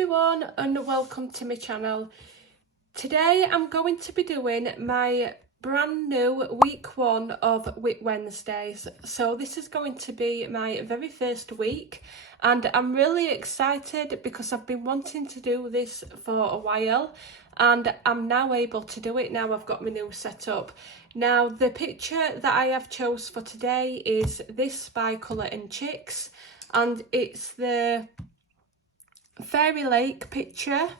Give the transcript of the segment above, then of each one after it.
everyone and welcome to my channel. Today I'm going to be doing my brand new week 1 of WIP Wednesdays. So this is going to be my very first week and I'm really excited because I've been wanting to do this for a while and I'm now able to do it. Now I've got my new setup. Now the picture that I have chose for today is this by Colour and Chics, and it's the Fairy Lake picture,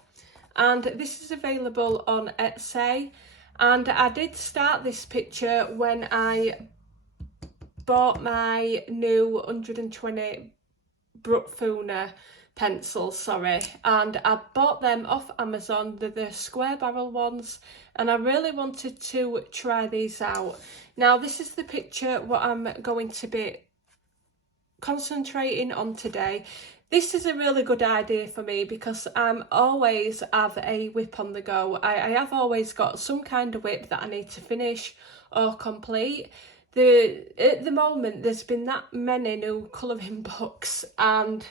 and this is available on Etsy. And I did start this picture when I bought my new 120 Brookfuner pencils, and I bought them off Amazon. They're the square barrel ones and I really wanted to try these out. Now this is the picture what I'm going to be concentrating on today. This is a really good idea for me because I'm always have a WIP on the go. I have always got some kind of WIP that I need to finish or complete. At the moment there's been that many new colouring books, and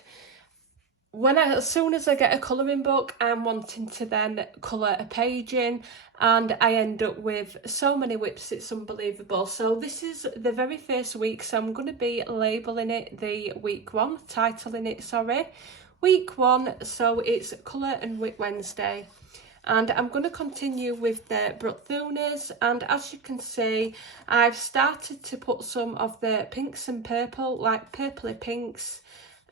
as soon as I get a colouring book I'm wanting to then colour a page in, and I end up with so many WIPs it's unbelievable. So this is the very first week, so I'm going to be labelling it the week 1, titling it week 1, so it's Colour and WIP Wednesday. And I'm going to continue with the Brookfuners, and as you can see I've started to put some of the pinks and purple, like purpley pinks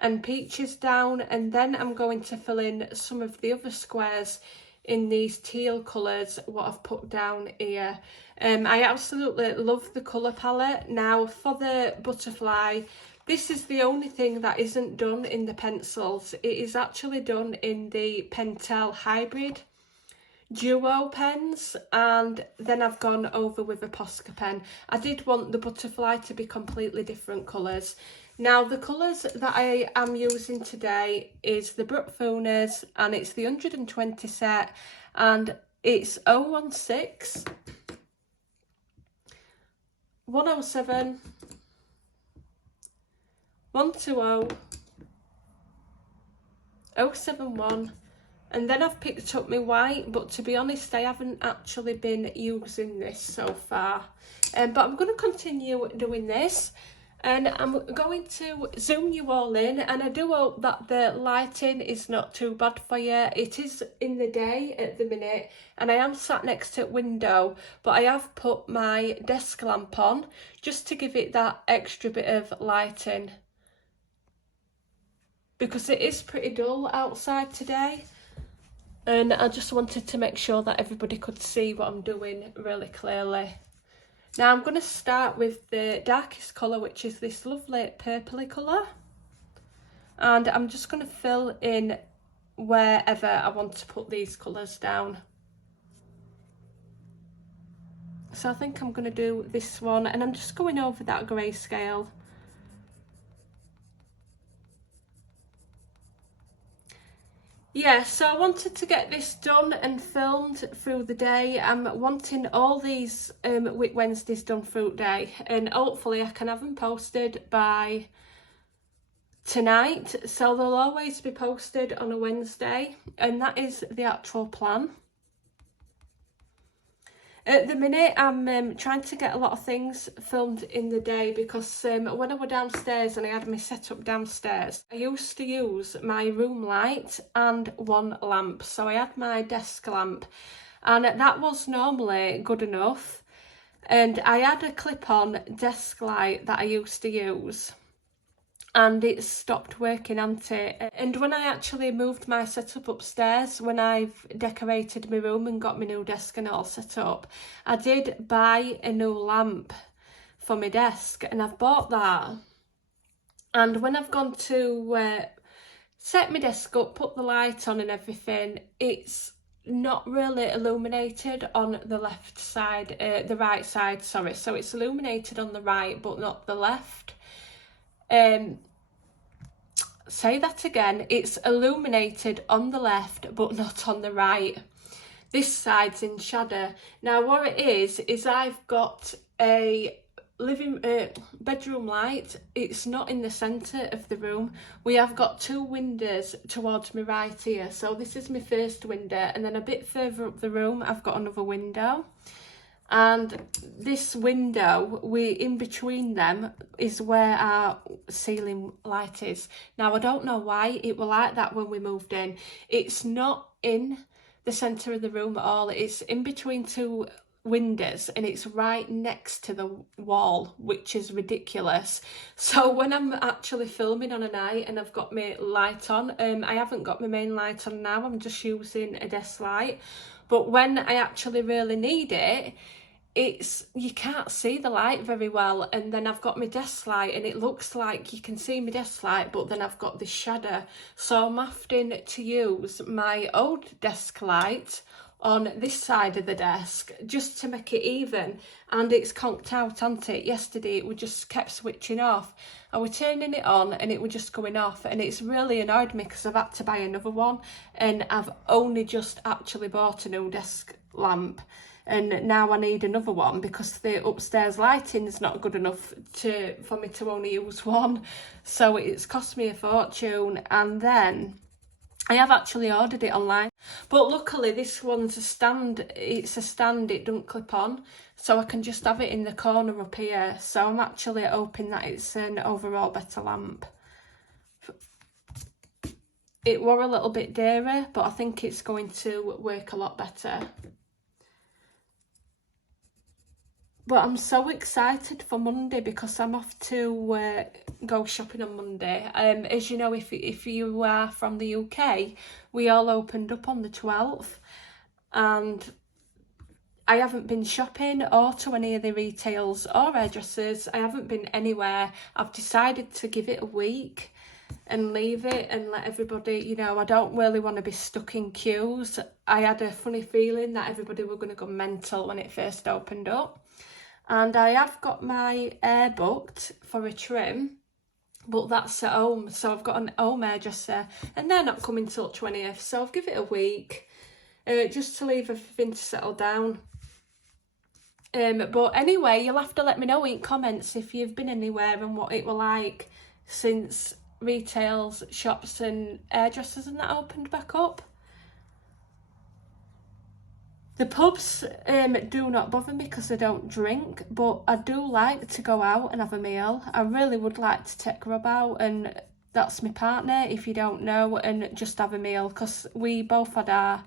and peaches down, and then I'm going to fill in some of the other squares in these teal colours what I've put down here. I absolutely love the colour palette. Now for the butterfly, this is the only thing that isn't done in the pencils. It is actually done in the Pentel Hybrid Duo pens, and then I've gone over with a Posca pen. I did want the butterfly to be completely different colours. Now the colours that I am using today is the Brookfuners, and it's the 120 set, and it's 016, 107, 120, 071, and then I've picked up my white, but to be honest I haven't actually been using this so far, but I'm going to continue doing this. And I'm going to zoom you all in, and I do hope that the lighting is not too bad for you. It is in the day at the minute and I am sat next to a window, but I have put my desk lamp on just to give it that extra bit of lighting because it is pretty dull outside today, and I just wanted to make sure that everybody could see what I'm doing really clearly. Now I'm going to start with the darkest colour, which is this lovely purpley colour, and I'm just going to fill in wherever I want to put these colours down. So I think I'm going to do this one, and I'm just going over that grayscale. Yeah, so I wanted to get this done and filmed through the day. I'm wanting all these WIP Wednesdays done through the day, and hopefully I can have them posted by tonight. So they'll always be posted on a Wednesday, and that is the actual plan. At the minute I'm trying to get a lot of things filmed in the day because when I was downstairs and I had my setup downstairs, I used to use my room light and one lamp. So I had my desk lamp and that was normally good enough, and I had a clip-on desk light that I used to use and it stopped working, and when I actually moved my setup upstairs, when I've decorated my room and got my new desk and all set up, I did buy a new lamp for my desk, and I've bought that, and when I've gone to set my desk up, put the light on and everything, it's not really illuminated on the left side, the right side, sorry. So it's illuminated on the right but not the left. Say that again, it's illuminated on the left but not on the right. This side's in shadow. Now what it is I've got a bedroom light, it's not in the centre of the room. We have got 2 windows towards me right here, so this is my first window, and then a bit further up the room I've got another window, and this window, in between them is where our ceiling light is. Now I don't know why it was like that when we moved in. It's not in the centre of the room at all. It's in between 2 windows, and it's right next to the wall, which is ridiculous. So when I'm actually filming on a night and I've got my light on, I haven't got my main light on now, I'm just using a desk light, but when I actually really need it, you can't see the light very well, and then I've got my desk light and it looks like you can see my desk light, but then I've got this shadow, so I'm having to use my old desk light on this side of the desk just to make it even, and it's conked out, hasn't it? Yesterday it would just kept switching off. I was turning it on and it was just going off, and it's really annoyed me because I've had to buy another one, and I've only just actually bought a new desk lamp, and now I need another one because the upstairs lighting is not good enough for me to only use one, so it's cost me a fortune. And then I have actually ordered it online, but luckily this one's a stand. It's a stand, it doesn't clip on, so I can just have it in the corner up here. So I'm actually hoping that it's an overall better lamp. It were a little bit dearer, but I think it's going to work a lot better. But I'm so excited for Monday because I'm off to go shopping on Monday. As you know, if you are from the UK, we all opened up on the 12th, and I haven't been shopping or to any of the retails or hairdressers. I haven't been anywhere. I've decided to give it a week and leave it and let everybody, you know, I don't really want to be stuck in queues. I had a funny feeling that everybody were going to go mental when it first opened up. And I have got my hair booked for a trim, but that's at home. So I've got an home hairdresser and they're not coming till 20th. So I'll give it a week just to leave everything to settle down. But anyway, you'll have to let me know in comments if you've been anywhere and what it were like since retails, shops and hairdressers and that opened back up. The pubs do not bother me because I don't drink, but I do like to go out and have a meal. I really would like to take Rob out, and that's my partner, if you don't know, and just have a meal, because we both had our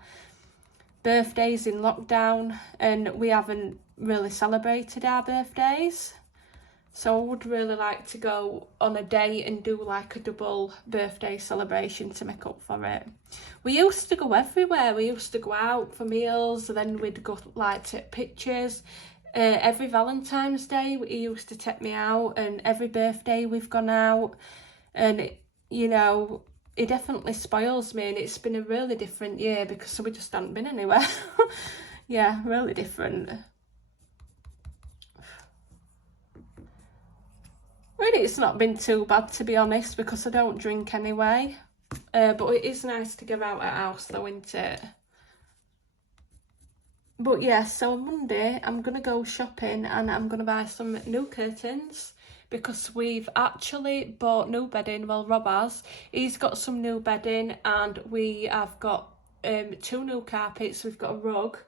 birthdays in lockdown and we haven't really celebrated our birthdays. So I would really like to go on a day and do like a double birthday celebration to make up for it. We used to go everywhere. We used to go out for meals, and then we'd go like take pictures. Every Valentine's Day he used to take me out, and every birthday we've gone out, and you know, it definitely spoils me, and it's been a really different year because we just haven't been anywhere. Yeah, really different. Really, it's not been too bad, to be honest, because I don't drink anyway. But it is nice to get out at house though, isn't it? But yeah, so on Monday I'm going to go shopping and I'm going to buy some new curtains, because we've actually bought new bedding. Well, Rob has. He's got some new bedding, and we have got 2 new carpets. We've got a rug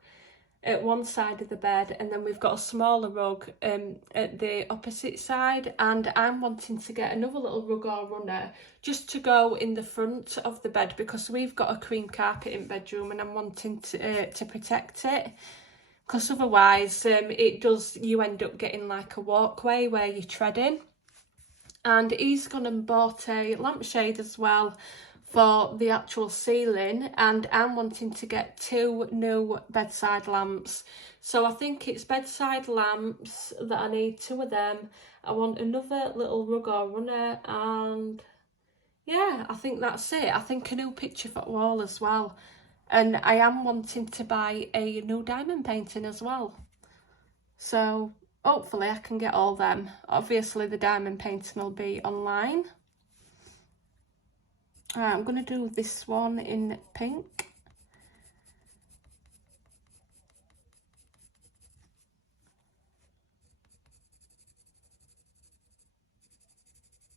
at one side of the bed, and then we've got a smaller rug at the opposite side, and I'm wanting to get another little rug or runner just to go in the front of the bed, because we've got a cream carpet in bedroom and I'm wanting to protect it, because otherwise you end up getting like a walkway where you're treading. And he's gone and bought a lampshade as well for the actual ceiling, and I'm wanting to get 2 new bedside lamps. So I think it's bedside lamps that I need, 2 of them. I want another little rug or runner, and yeah, I think that's it. I think a new picture for the wall as well. And I am wanting to buy a new diamond painting as well. So hopefully I can get all them. Obviously the diamond painting will be online. I'm going to do this one in pink.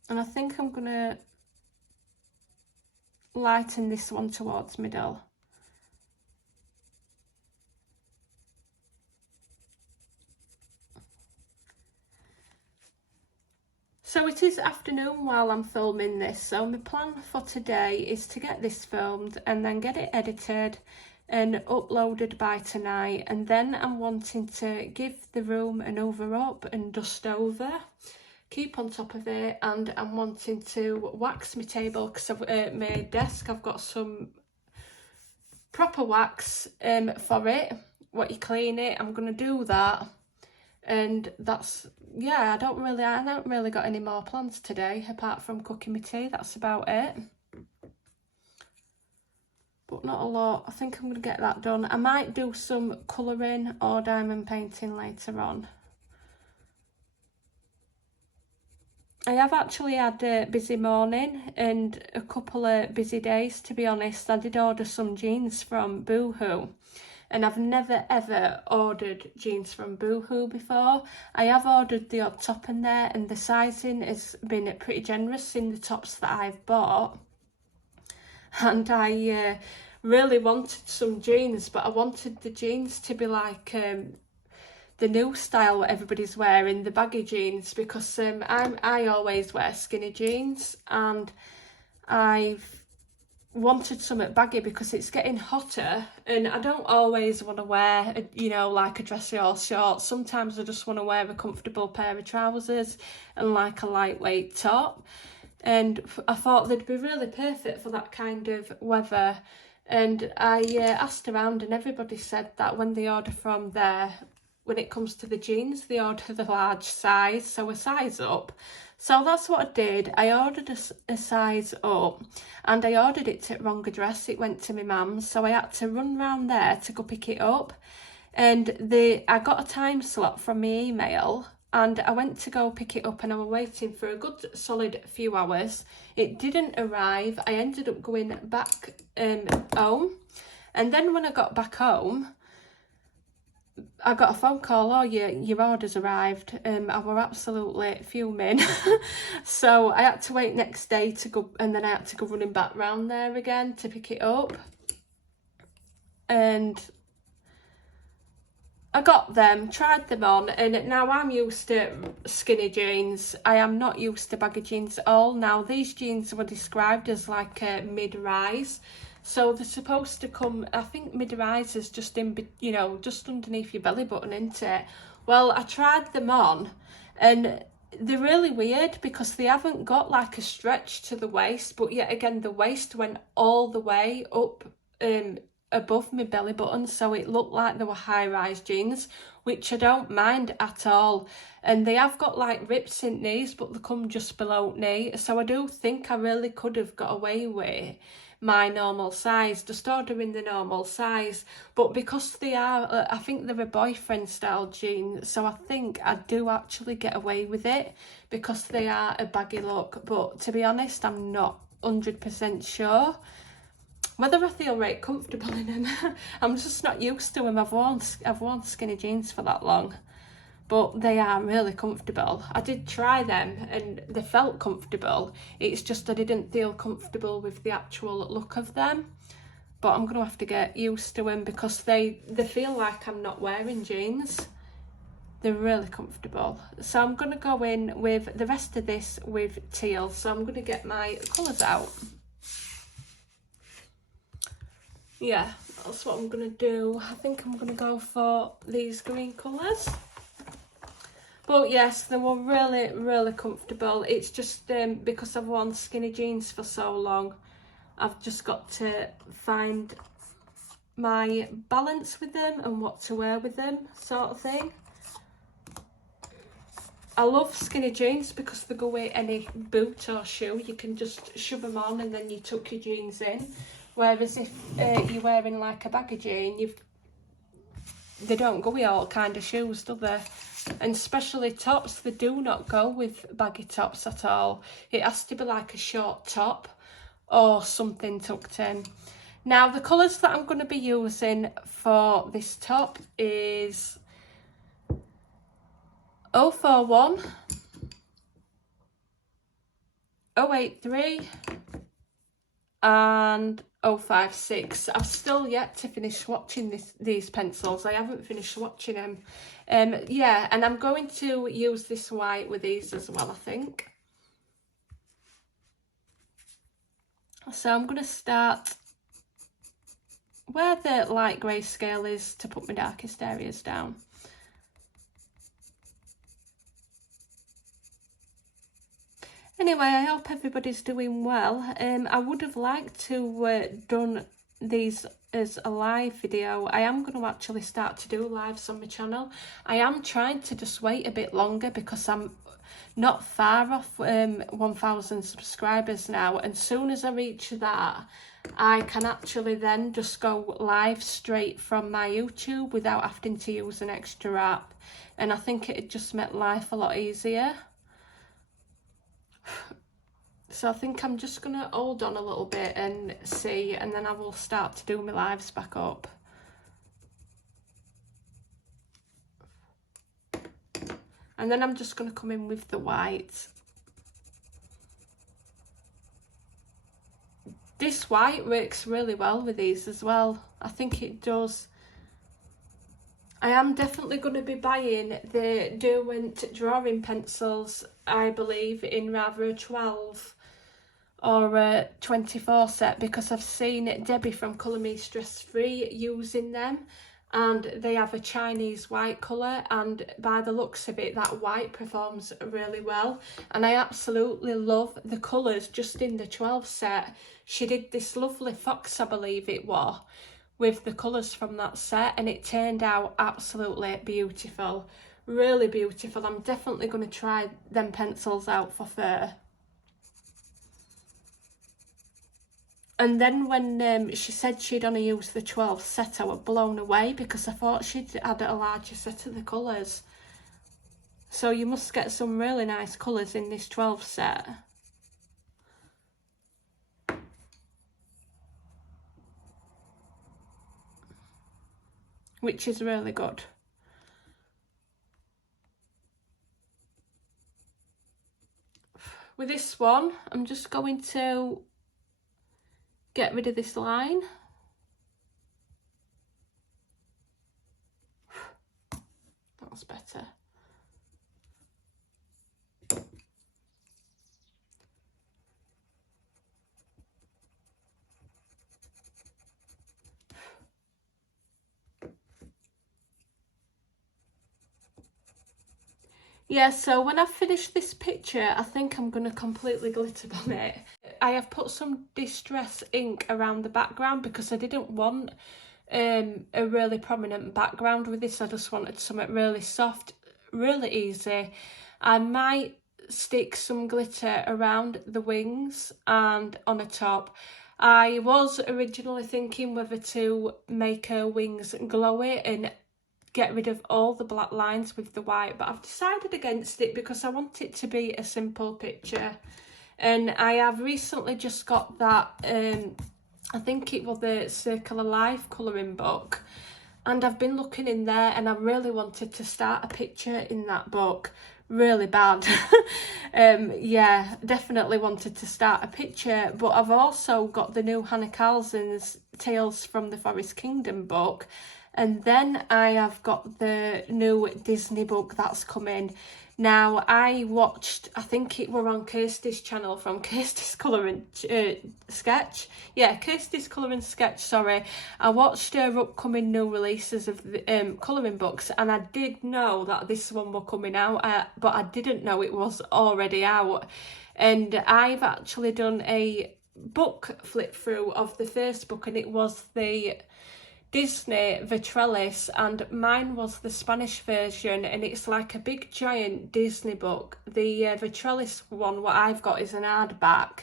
And I think I'm going to lighten this one towards middle. So it is afternoon while I'm filming this, so my plan for today is to get this filmed and then get it edited and uploaded by tonight, and then I'm wanting to give the room an over up and dust over, keep on top of it, and I'm wanting to wax my table because my desk, I've got some proper wax for it, what you clean it. I'm going to do that. And that's, yeah, I don't really got any more plans today apart from cooking my tea. That's about it, but not a lot. I think I'm gonna get that done. I might do some colouring or diamond painting later on. I have actually had a busy morning and a couple of busy days, to be honest. I did order some jeans from Boohoo, and I've never ever ordered jeans from Boohoo before. I have ordered the odd top in there, and the sizing has been pretty generous in the tops that I've bought. And I really wanted some jeans, but I wanted the jeans to be like the new style what everybody's wearing, the baggy jeans, because I always wear skinny jeans, and I've wanted something baggy because it's getting hotter and I don't always want to wear like a dressy or shorts. Sometimes I just want to wear a comfortable pair of trousers and like a lightweight top, and I thought they'd be really perfect for that kind of weather. And I asked around, and everybody said that when they order from there, when it comes to the jeans, they order the large size, so a size up. So that's what I did. I ordered a size up, and I ordered it at wrong address. It went to my mum's, so I had to run round there to go pick it up. And I got a time slot from my email, and I went to go pick it up, and I was waiting for a good solid few hours. It didn't arrive. I ended up going back home, and then when I got back home, I got a phone call, oh, your order's arrived. I were absolutely fuming. So I had to wait next day to go, and then I had to go running back round there again to pick it up. And I got them, tried them on, and now I'm used to skinny jeans. I am not used to baggy jeans at all. Now, these jeans were described as like a mid-rise. So they're supposed to come, I think mid-rise is just just underneath your belly button, isn't it? Well, I tried them on, and they're really weird because they haven't got like a stretch to the waist, but yet again, the waist went all the way up above my belly button, so it looked like they were high-rise jeans, which I don't mind at all. And they have got like rips in these, but they come just below knee, so I do think I really could have got away with my normal size, just ordering the normal size. But because they are, I think they're a boyfriend style jeans, so I think I do actually get away with it because they are a baggy look. But to be honest, I'm not 100% sure whether I feel right comfortable in them. I'm just not used to them. I've worn skinny jeans for that long, but they are really comfortable. I did try them and they felt comfortable. It's just I didn't feel comfortable with the actual look of them. But I'm going to have to get used to them because they feel like I'm not wearing jeans. They're really comfortable. So I'm going to go in with the rest of this with teal. So I'm going to get my colours out. Yeah, that's what I'm going to do. I think I'm going to go for these green colours. But yes, they were really, really comfortable. It's just because I've worn skinny jeans for so long, I've just got to find my balance with them and what to wear with them, sort of thing. I love skinny jeans because they go with any boot or shoe. You can just shove them on and then you tuck your jeans in. Whereas if you're wearing like a baggy jean, they don't go with all kind of shoes, do they? And especially tops, they do not go with baggy tops at all. It has to be like a short top or something tucked in. Now, the colours that I'm going to be using for this top is 041, 083 and 056. I've still yet to finish swatching these pencils. I haven't finished swatching them. Yeah, and I'm going to use this white with these as well, I think. So I'm going to start where the light grey scale is to put my darkest areas down. Anyway, I hope everybody's doing well. I would have liked to done these as a live video. I am going to actually start to do lives on my channel. I am trying to just wait a bit longer because I'm not far off 1,000 subscribers now, and soon as I reach that, I can actually then just go live straight from my YouTube without having to use an extra app, and I think it'd just make life a lot easier. So I think I'm just going to hold on a little bit and see, and then I will start to do my lives back up. And then I'm just going to come in with the white. This white works really well with these as well. I think it does. I am definitely going to be buying the Derwent drawing pencils, I believe, in rather a 12 or a 24 set, because I've seen Debbie from Colour Me Stress Free using them, and they have a Chinese white colour, and by the looks of it, that white performs really well, and I absolutely love the colours just in the 12 set. She did this lovely fox, I believe it was, with the colours from that set, and it turned out absolutely beautiful, really beautiful. I'm definitely going to try them pencils out for fur. And then when she said she'd only used the 12 set, I was blown away because I thought she'd had a larger set of the colours. So you must get some really nice colours in this 12 set. Which is really good. With this one, I'm just going to get rid of this line. That was better. Yeah, so when I've finished this picture, I think I'm going to completely glitter bomb it. I have put some Distress ink around the background because I didn't want a really prominent background with this. I just wanted something really soft, really easy. I might stick some glitter around the wings and on the top. I was originally thinking whether to make her wings glowy and get rid of all the black lines with the white, but I've decided against it because I want it to be a simple picture. And I have recently just got that, I think it was the Circle of Life colouring book, and I've been looking in there and I really wanted to start a picture in that book really bad. Yeah, definitely wanted to start a picture, but I've also got the new Hannah Carlson's Tales from the Forest Kingdom book. And then I have got the new Disney book that's coming. Now, I watched, I think it were on Kirsty's channel from Kirsty's Colouring Sketch. Yeah, Kirsty's Colouring Sketch, sorry. I watched her upcoming new releases of the colouring books, and I did know that this one was coming out, but I didn't know it was already out. And I've actually done a book flip through of the first book, and it was the Disney Vitrellis, and mine was the Spanish version, and it's like a big giant Disney book. The Vitrellis one, what I've got, is an hardback,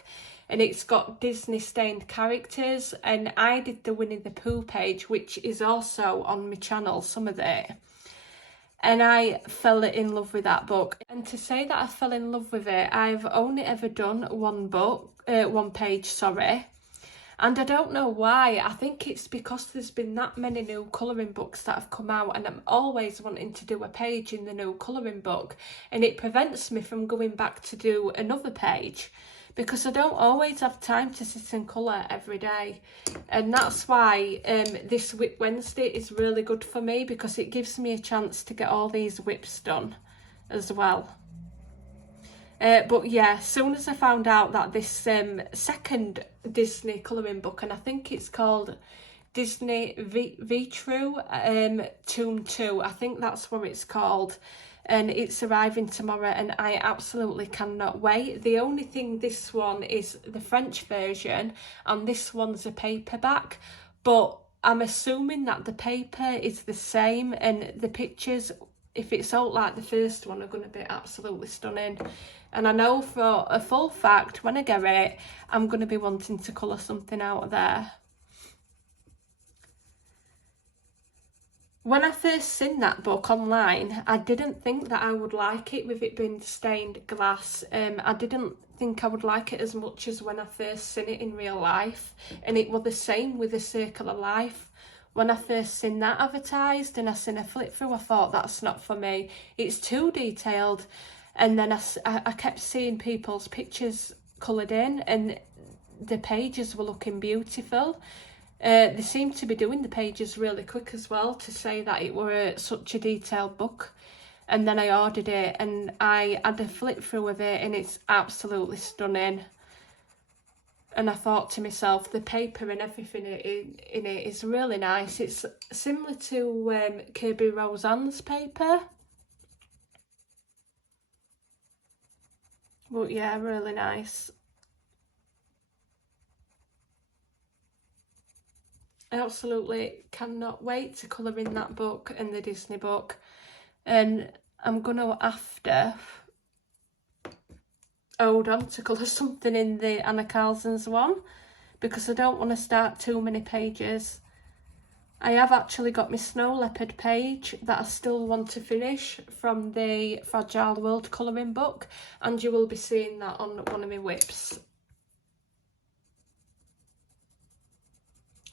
and it's got Disney stained characters, and I did the Winnie the Pooh page, which is also on my channel, some of it, and I fell in love with that book. And to say that I fell in love with it, I've only ever done one page, sorry. And I don't know why. I think it's because there's been that many new colouring books that have come out, and I'm always wanting to do a page in the new colouring book, and it prevents me from going back to do another page because I don't always have time to sit and colour every day, and that's why this WIP Wednesday is really good for me, because it gives me a chance to get all these WIPs done as well. But yeah, as soon as I found out that this second Disney colouring book, and I think it's called Disney V True Tomb 2, I think that's what it's called, and it's arriving tomorrow, and I absolutely cannot wait. The only thing, this one is the French version and this one's a paperback, but I'm assuming that the paper is the same, and the pictures, if it's out like the first one, are going to be absolutely stunning. And I know for a full fact, when I get it, I'm going to be wanting to colour something out of there. When I first seen that book online, I didn't think that I would like it with it being stained glass. I didn't think I would like it as much as when I first seen it in real life. And it was the same with The Circle of Life. When I first seen that advertised and I seen a flip through, I thought, that's not for me. It's too detailed. And then I kept seeing people's pictures coloured in, and the pages were looking beautiful. They seemed to be doing the pages really quick as well, to say that it were such a detailed book. And then I ordered it and I had a flip through of it, and it's absolutely stunning. And I thought to myself, the paper and everything in it is really nice. It's similar to Kirby Roseanne's paper. But yeah, really nice. I absolutely cannot wait to colour in that book and the Disney book. And I'm going to have to hold on to colour something in the Anna Carlson's one, because I don't want to start too many pages. I have actually got my Snow Leopard page that I still want to finish from the Fragile World colouring book, and you will be seeing that on one of my WIPs.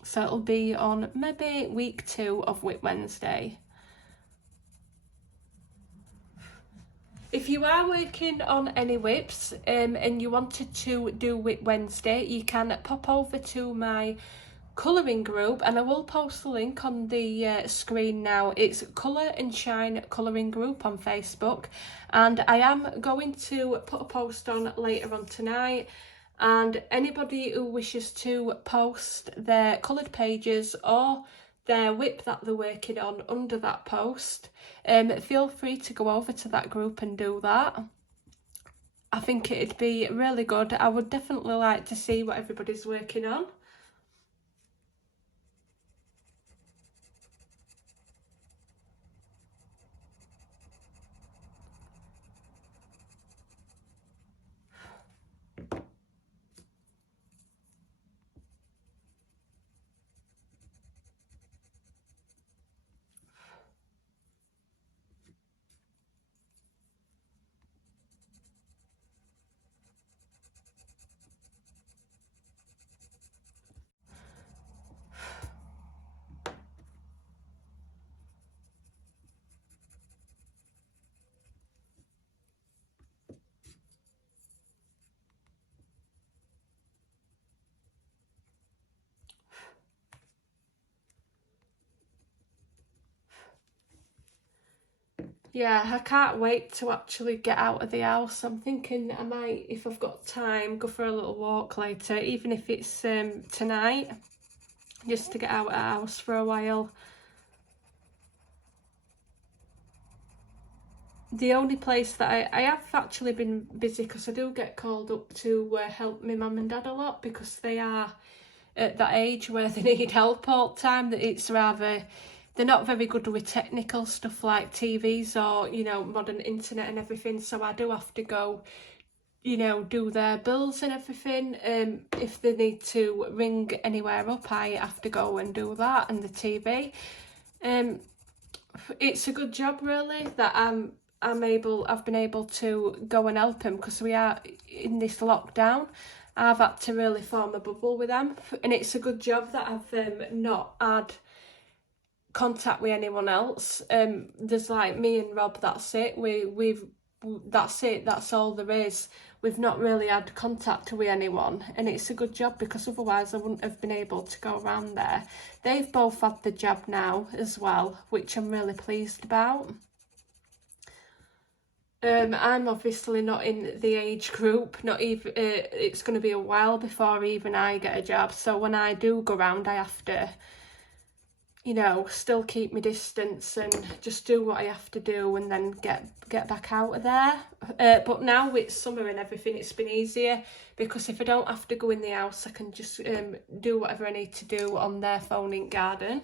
So it'll be on maybe week 2 of WIP Wednesday. If you are working on any WIPs and you wanted to do WIP Wednesday, you can pop over to my colouring group, and I will post the link on the screen now. It's Colour and Shine colouring group on Facebook, and I am going to put a post on later on tonight, and anybody who wishes to post their coloured pages or their WIP that they're working on under that post, feel free to go over to that group and do that. I think it'd be really good. I would definitely like to see what everybody's working on. Yeah, I can't wait to actually get out of the house. I'm thinking I might, if I've got time, go for a little walk later, even if it's tonight, just to get out of the house for a while. The only place that I have actually been busy, because I do get called up to help my mum and dad a lot, because they are at that age where they need help all the time, that it's rather, they're not very good with technical stuff like TVs or, you know, modern internet and everything, so I do have to go, you know, do their bills and everything. If they need to ring anywhere up, I have to go and do that, and the TV. It's a good job really that I've been able to go and help them, because we are in this lockdown. I've had to really form a bubble with them, and it's a good job that I've not had contact with anyone else. There's like me and Rob, that's it. That's it, that's all there is. we've not really had contact with anyone, and it's a good job because otherwise I wouldn't have been able to go around there. They've both had the jab now as well, which I'm really pleased about. I'm obviously not in the age group, not even, it's going to be a while before even I get a jab, so when I do go round I have to, you know, still keep my distance and just do what I have to do and then get back out of there. But now it's summer and everything, it's been easier because if I don't have to go in the house I can just do whatever I need to do on their phone in garden,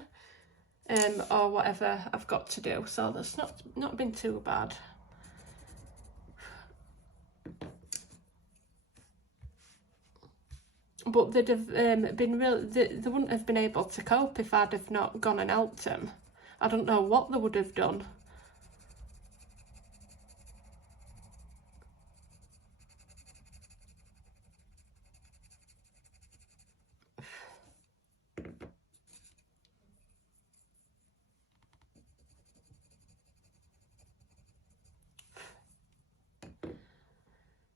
or whatever I've got to do, so that's not been too bad. But they'd have been real. They wouldn't have been able to cope if I'd have not gone and helped them. I don't know what they would have done.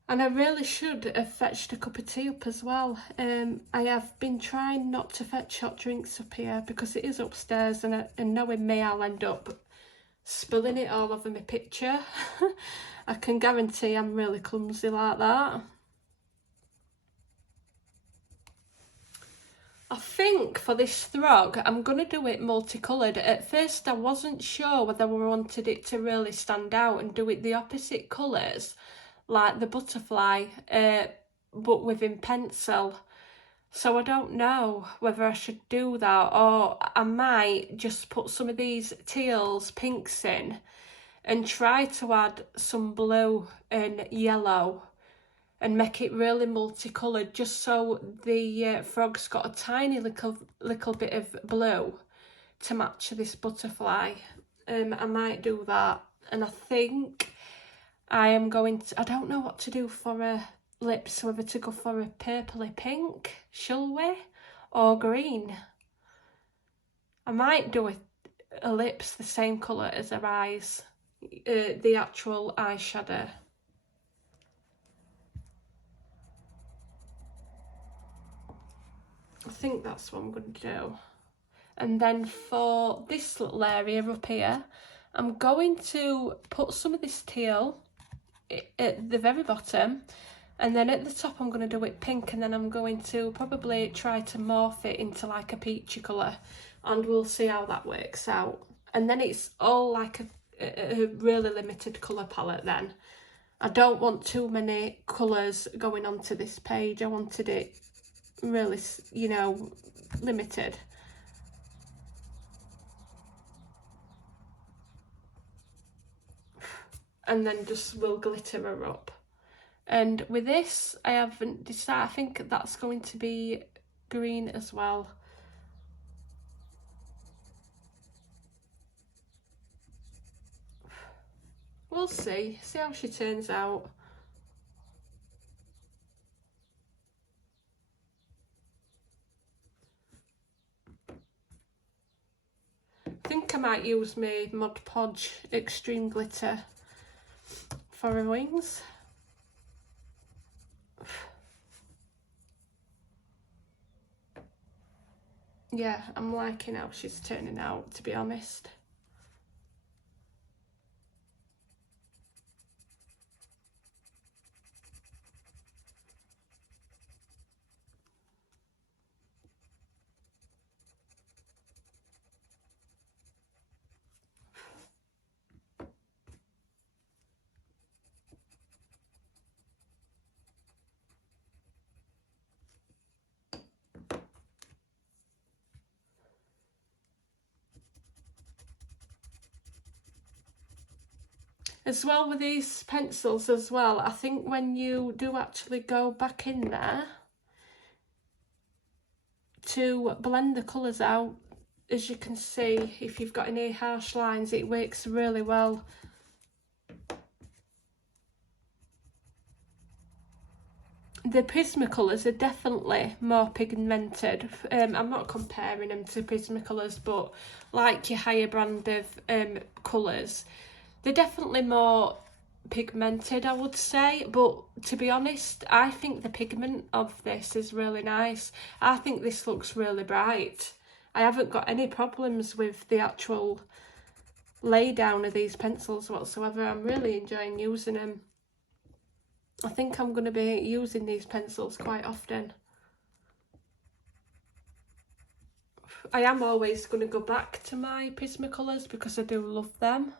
And I really should have fetched a cup of tea up as well. I have been trying not to fetch hot drinks up here because it is upstairs, and knowing me, I'll end up spilling it all over my picture. I can guarantee I'm really clumsy like that. I think for this throg, I'm going to do it multicoloured. At first I wasn't sure whether I wanted it to really stand out and do it the opposite colours, like the butterfly, but within pencil. So I don't know whether I should do that, or I might just put some of these teals, pinks in and try to add some blue and yellow and make it really multicoloured, just so the frog's got a tiny little bit of blue to match this butterfly. I might do that, and I think I am going to, I don't know what to do for a lips, whether to go for a purpley pink, shall we, or green. I might do a lips the same colour as her eyes, the actual eyeshadow. I think that's what I'm going to do. And then for this little area up here, I'm going to put some of this teal at the very bottom, and then at the top I'm going to do it pink, and then I'm going to probably try to morph it into like a peachy colour, and we'll see how that works out. And then it's all like a really limited colour palette then. I don't want too many colours going onto this page. I wanted it really, you know, limited. And then just will glitter her up. And with this, I haven't decided, I think that's going to be green as well. We'll see how she turns out. I think I might use my Mod Podge Extreme Glitter for her wings. Yeah, I'm liking how she's turning out, to be honest. As well with these pencils as well, I think when you do actually go back in there to blend the colours out, as you can see, if you've got any harsh lines, it works really well. The Prismacolors are definitely more pigmented. I'm not comparing them to Prismacolors, but like your higher brand of colours, they're definitely more pigmented, I would say, but to be honest, I think the pigment of this is really nice. I think this looks really bright. I haven't got any problems with the actual lay down of these pencils whatsoever. I'm really enjoying using them. I think I'm going to be using these pencils quite often. I am always going to go back to my Prismacolors because I do love them.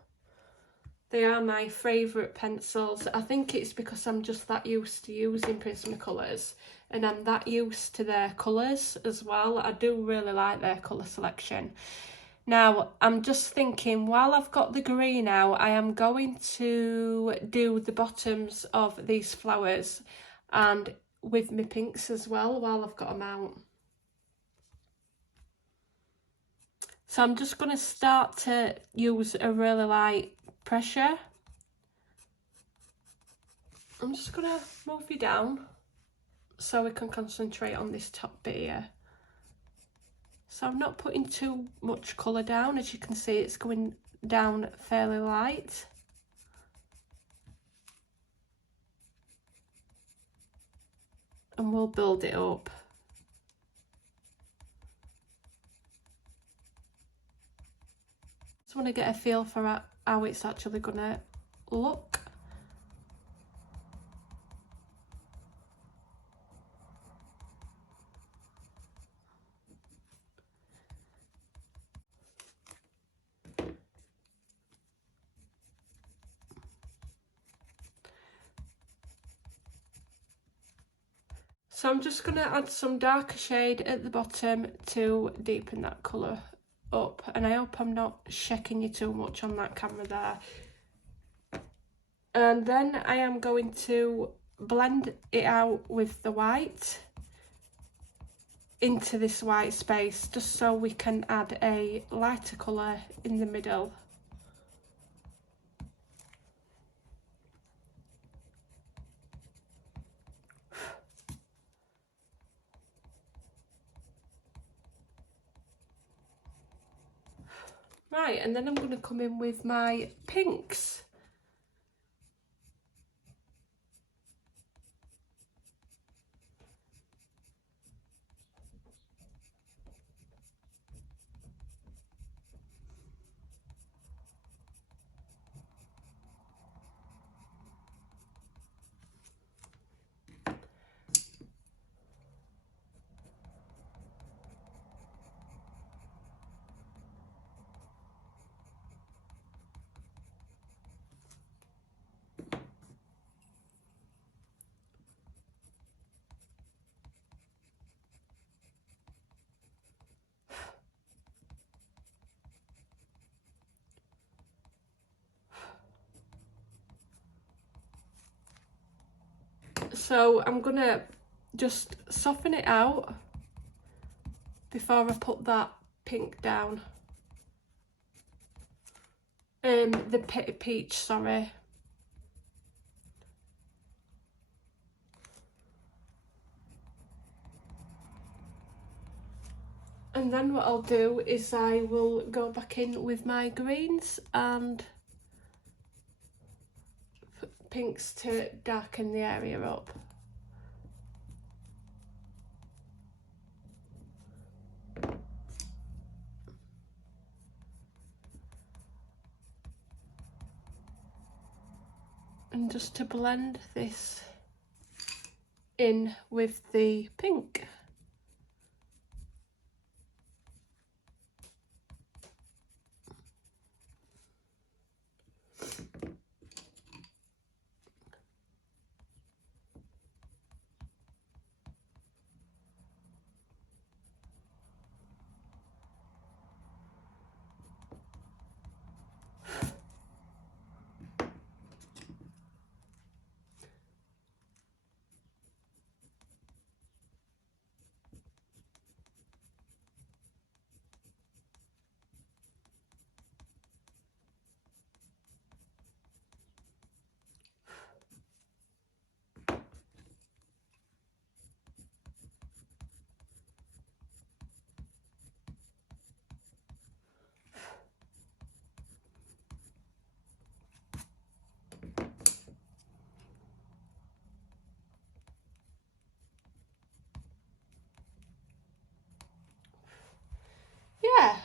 They are my favourite pencils. I think it's because I'm just that used to using Prismacolors and I'm that used to their colours as well. I do really like their colour selection. Now, I'm just thinking, while I've got the green out, I am going to do the bottoms of these flowers and with my pinks as well while I've got them out. So I'm just going to start to use a really light pressure. I'm just going to move you down so we can concentrate on this top bit here. So I'm not putting too much colour down. As you can see, it's going down fairly light. And we'll build it up. Just want to get a feel for how it's actually going to look. So I'm just going to add some darker shade at the bottom to deepen that colour up, and I hope I'm not shaking you too much on that camera there. And then I am going to blend it out with the white into this white space, just so we can add a lighter colour in the middle. Right, and then I'm going to come in with my pinks. So I'm gonna just soften it out before I put that pink down. The peach, sorry. And then what I'll do is I will go back in with my greens and pinks to darken the area up. And just to blend this in with the pink.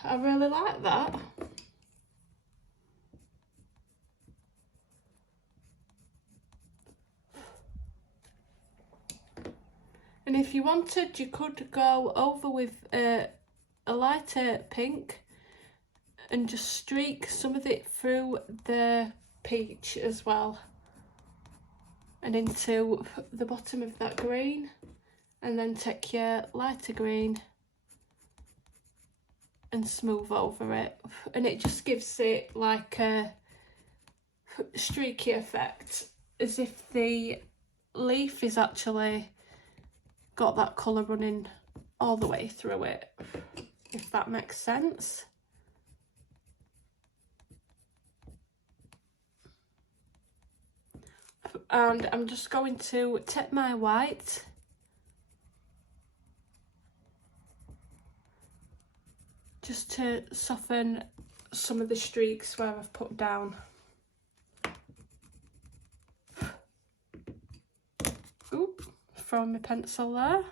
I really like that. And if you wanted, you could go over with a lighter pink and just streak some of it through the peach as well and into the bottom of that green, and then take your lighter green and smooth over it, and it just gives it like a streaky effect, as if the leaf is actually got that colour running all the way through it, if that makes sense. And I'm just going to take my white just to soften some of the streaks where I've put down. Oop, throwing my pencil there.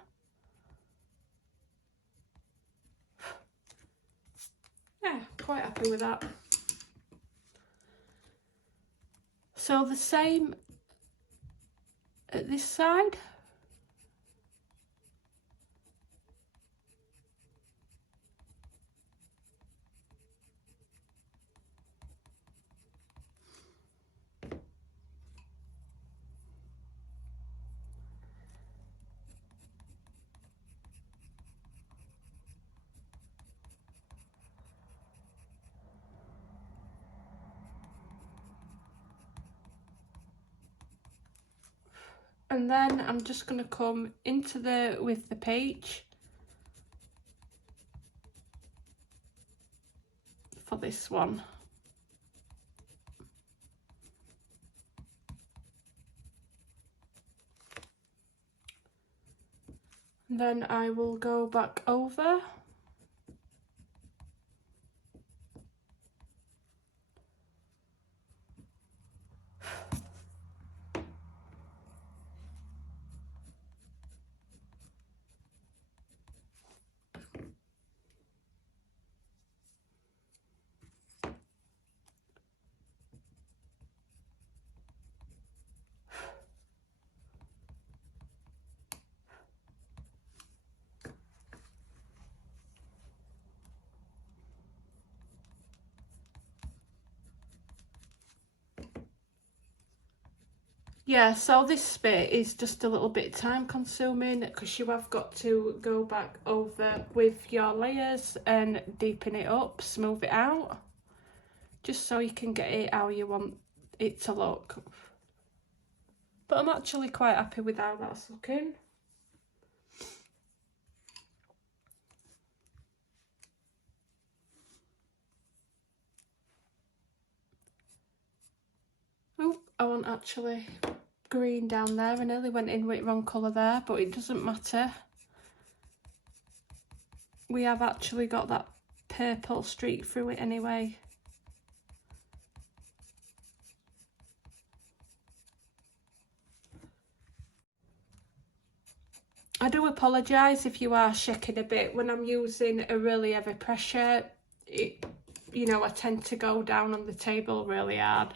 Yeah, quite happy with that. So the same at this side. And then I'm just going to come into with the peach for this one. And then I will go back over. Yeah, so this bit is just a little bit time consuming because you have got to go back over with your layers and deepen it up, smooth it out, just so you can get it how you want it to look. But I'm actually quite happy with how that's looking. Oh, I want actually green down there. I nearly went in with wrong colour there, but it doesn't matter. We have actually got that purple streak through it anyway. I do apologise if you are shaking a bit. When I'm using a really heavy pressure, you know, I tend to go down on the table really hard.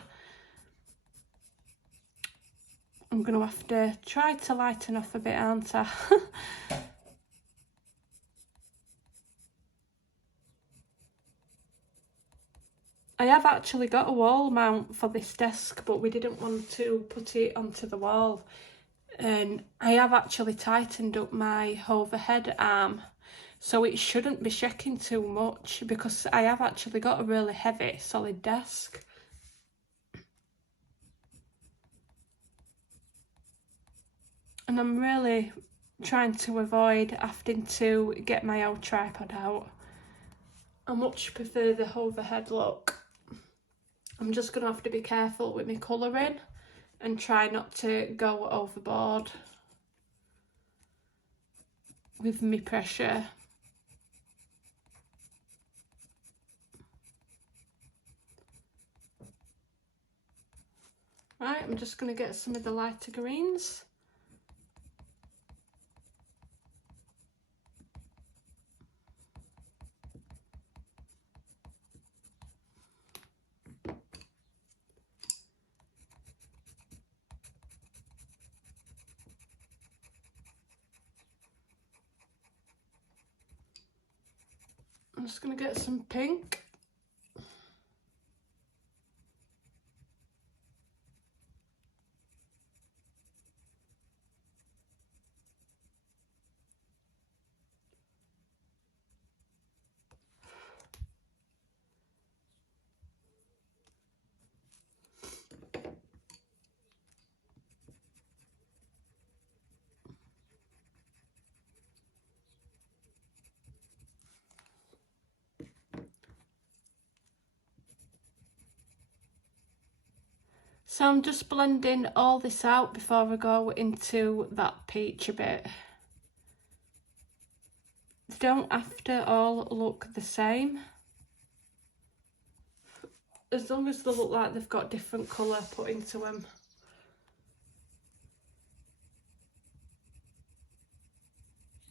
I'm going to have to try to lighten off a bit, aren't I? I have actually got a wall mount for this desk, but we didn't want to put it onto the wall. And I have actually tightened up my overhead arm, so it shouldn't be shaking too much because I have actually got a really heavy solid desk. And I'm really trying to avoid having to get my old tripod out. I much prefer the overhead look. I'm just going to have to be careful with my colouring and try not to go overboard with my pressure. Right, I'm just going to get some of the lighter greens. just going to get some pink. So I'm just blending all this out before we go into that peach a bit. They don't have to all look the same. As long as they look like they've got different colour put into them.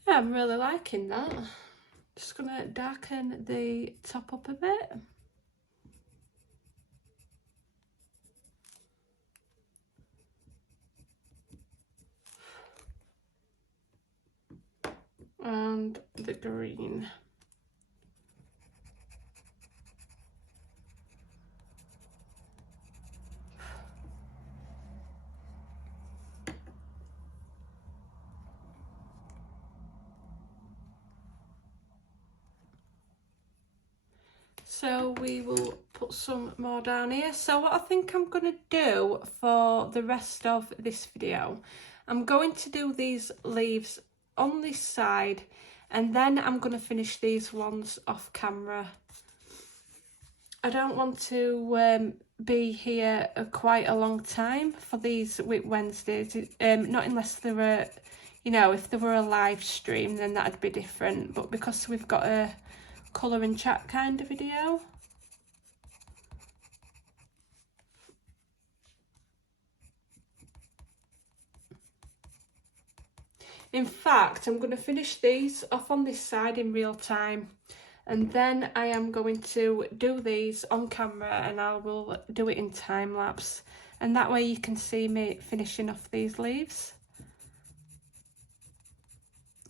Yeah, I'm really liking that. Just going to darken the top up a bit. And the green. So we will put some more down here. So what I think I'm going to do for the rest of this video, I'm going to do these leaves on this side, and then I'm going to finish these ones off camera. I don't want to be here quite a long time for these WIP Wednesdays, not unless they were, you know, if there were a live stream, then that'd be different. But because we've got a colour and chat kind of video. In fact, I'm going to finish these off on this side in real time, and then I am going to do these on camera, and I will do it in time lapse, and that way you can see me finishing off these leaves.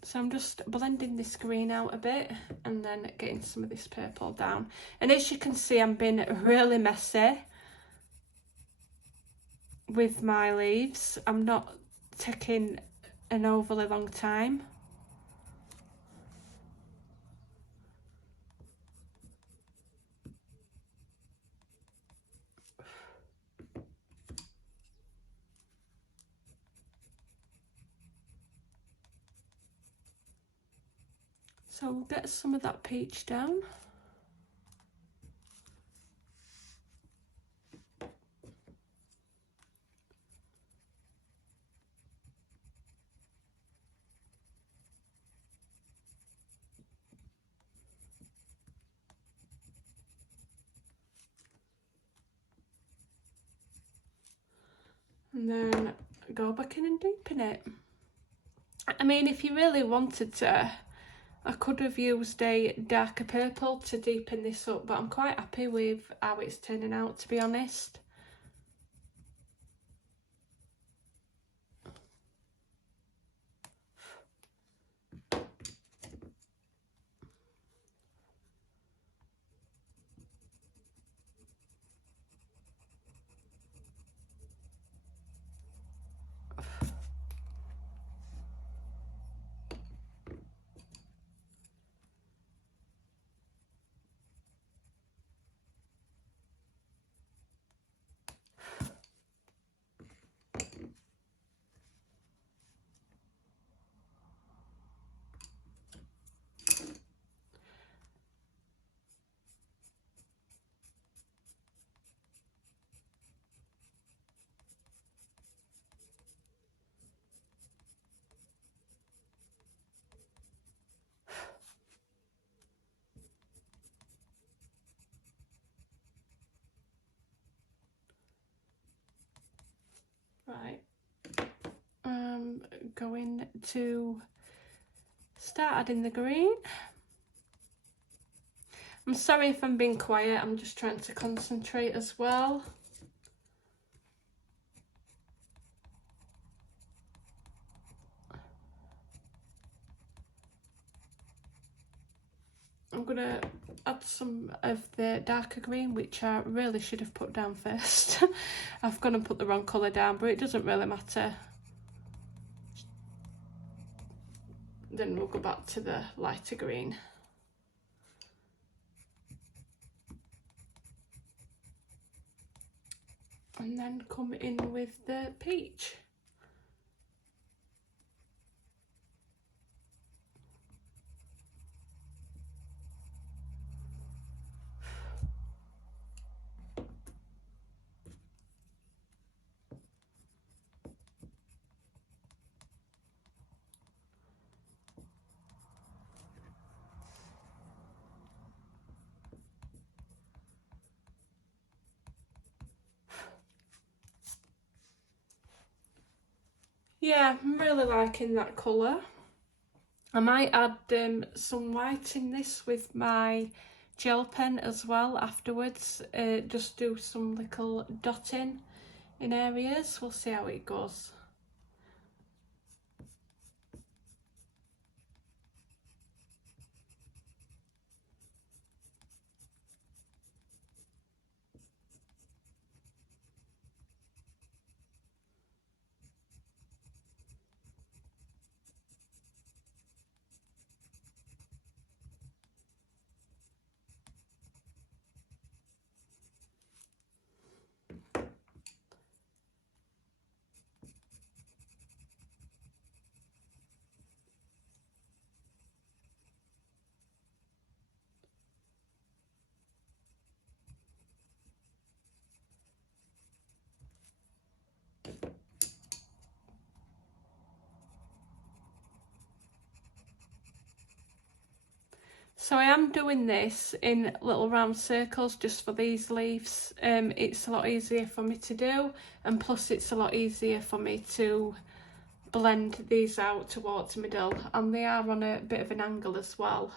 So I'm just blending this green out a bit and then getting some of this purple down. And as you can see, I'm being really messy with my leaves. I'm not taking an overly long time. So we'll get some of that peach down. And then go back in and deepen it. I mean, if you really wanted to, I could have used a darker purple to deepen this up, but I'm quite happy with how it's turning out, to be honest. Right, I'm going to start adding the green. I'm sorry if I'm being quiet, I'm just trying to concentrate as well. I'm going to add some of the darker green, which I really should have put down first. I've gone and put the wrong colour down, but it doesn't really matter. Then we'll go back to the lighter green. And then come in with the peach. Yeah, I'm really liking that colour. I might add some white in this with my gel pen as well afterwards. Just do some little dotting in areas. We'll see how it goes. So I am doing this in little round circles just for these leaves. It's a lot easier for me to do, and plus it's a lot easier for me to blend these out towards the middle, and they are on a bit of an angle as well.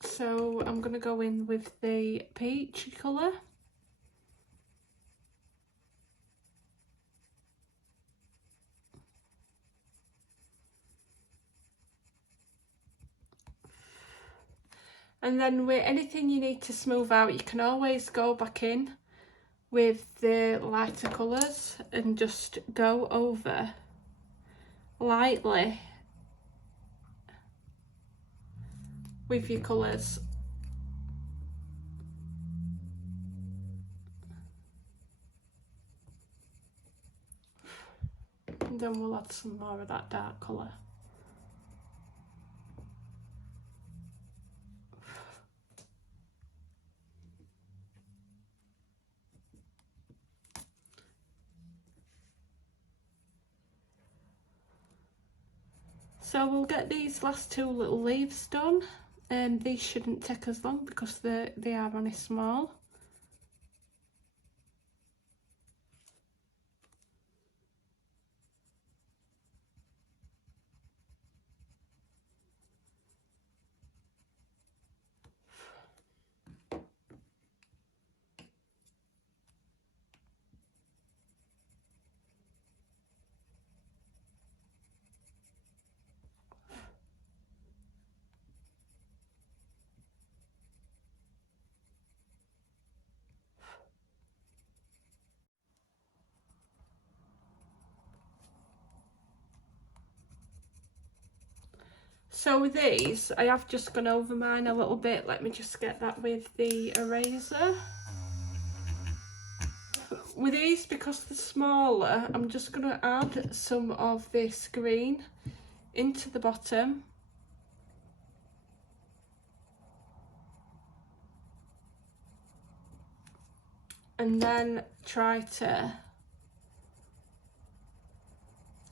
So I'm going to go in with the peach colour. And then with anything you need to smooth out, you can always go back in with the lighter colours and just go over lightly with your colours. And then we'll add some more of that dark colour. So we'll get these last two little leaves done, and these shouldn't take as long because they are only small. So with these, I have just gone over mine a little bit. Let me just get that with the eraser. With these, because they're smaller, I'm just going to add some of this green into the bottom. And then try to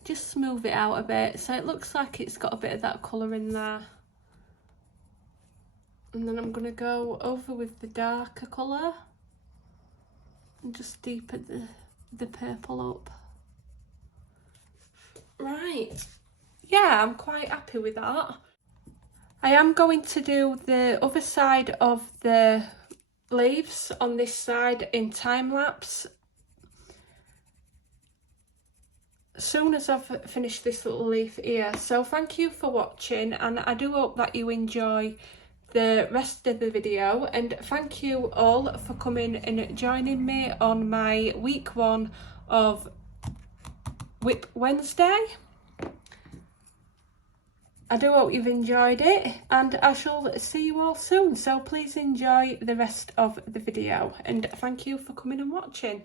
just smooth it out a bit so it looks like it's got a bit of that colour in there. And then I'm going to go over with the darker colour and just deepen the purple up. Right, yeah, I'm quite happy with that. I am going to do the other side of the leaves on this side in time lapse. As soon as I've finished this little leaf here. So thank you for watching, and I do hope that you enjoy the rest of the video, and thank you all for coming and joining me on my week 1 of WIP Wednesday. I do hope you've enjoyed it, and I shall see you all soon, so please enjoy the rest of the video, and thank you for coming and watching.